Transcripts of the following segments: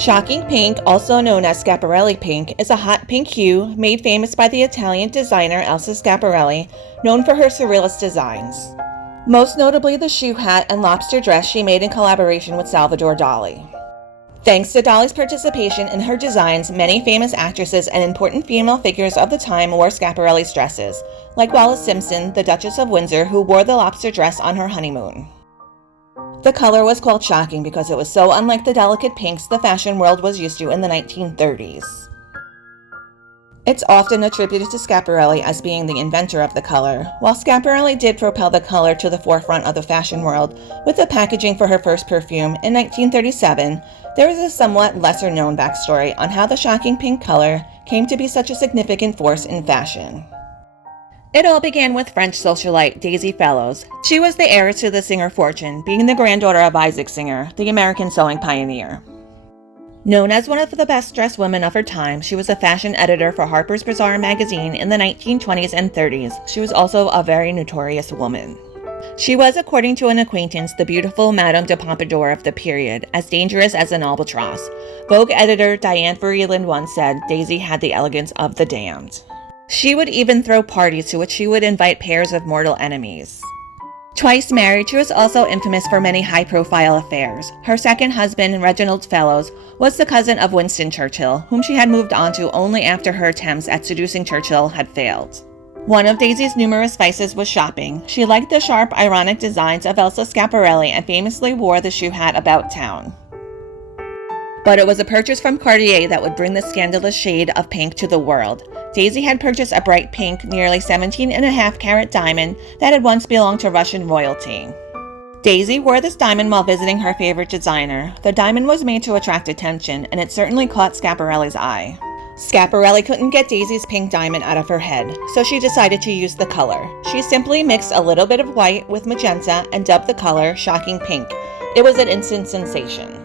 Shocking pink, also known as Schiaparelli pink, is a hot pink hue made famous by the Italian designer Elsa Schiaparelli, known for her surrealist designs. Most notably the shoe hat and lobster dress she made in collaboration with Salvador Dali. Thanks to Dali's participation in her designs, many famous actresses and important female figures of the time wore Schiaparelli's dresses, like Wallis Simpson, the Duchess of Windsor, who wore the lobster dress on her honeymoon. The color was called shocking because it was so unlike the delicate pinks the fashion world was used to in the 1930s. It's often attributed to Schiaparelli as being the inventor of the color. While Schiaparelli did propel the color to the forefront of the fashion world with the packaging for her first perfume in 1937, there is a somewhat lesser-known backstory on how the shocking pink color came to be such a significant force in fashion. It all began with French socialite Daisy Fellows. She was the heiress to the singer fortune, being the granddaughter of Isaac Singer, the American sewing pioneer. Known as one of the best-dressed women of her time, she was a fashion editor for Harper's Bazaar magazine in the 1920s and 30s. She was also a very notorious woman. She was, according to an acquaintance, the beautiful Madame de Pompadour of the period, as dangerous as an albatross. Vogue editor Diane Vreeland once said, "Daisy had the elegance of the damned." She would even throw parties to which she would invite pairs of mortal enemies. Twice married, she was also infamous for many high-profile affairs. Her second husband, Reginald Fellows, was the cousin of Winston Churchill, whom she had moved on to only after her attempts at seducing Churchill had failed. One of Daisy's numerous vices was shopping. She liked the sharp, ironic designs of Elsa Schiaparelli and famously wore the shoe hat about town. But it was a purchase from Cartier that would bring the scandalous shade of pink to the world. Daisy had purchased a bright pink, nearly 17.5-carat diamond that had once belonged to Russian royalty. Daisy wore this diamond while visiting her favorite designer. The diamond was made to attract attention, and it certainly caught Schiaparelli's eye. Schiaparelli couldn't get Daisy's pink diamond out of her head, so she decided to use the color. She simply mixed a little bit of white with magenta and dubbed the color Shocking Pink. It was an instant sensation.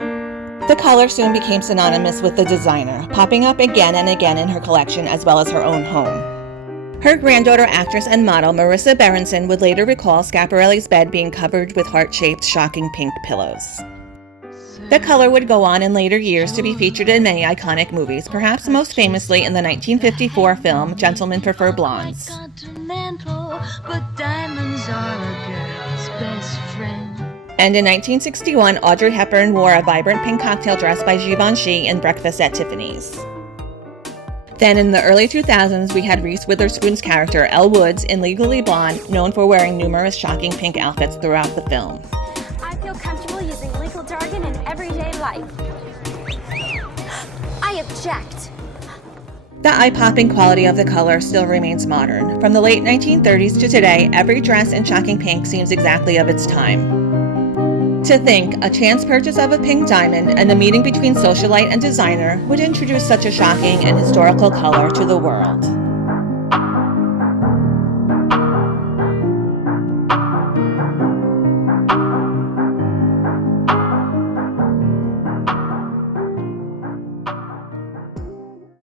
The color soon became synonymous with the designer, popping up again and again in her collection as well as her own home. Her granddaughter, actress and model Marissa Berenson, would later recall Schiaparelli's bed being covered with heart-shaped, shocking pink pillows. The color would go on in later years to be featured in many iconic movies, perhaps most famously in the 1954 film Gentlemen Prefer Blondes. And in 1961, Audrey Hepburn wore a vibrant pink cocktail dress by Givenchy in Breakfast at Tiffany's. Then in the early 2000s, we had Reese Witherspoon's character, Elle Woods, in Legally Blonde, known for wearing numerous shocking pink outfits throughout the film. I feel comfortable using legal jargon in everyday life. I object. The eye-popping quality of the color still remains modern. From the late 1930s to today, every dress in shocking pink seems exactly of its time. To think, a chance purchase of a pink diamond and a meeting between socialite and designer would introduce such a shocking and historical color to the world.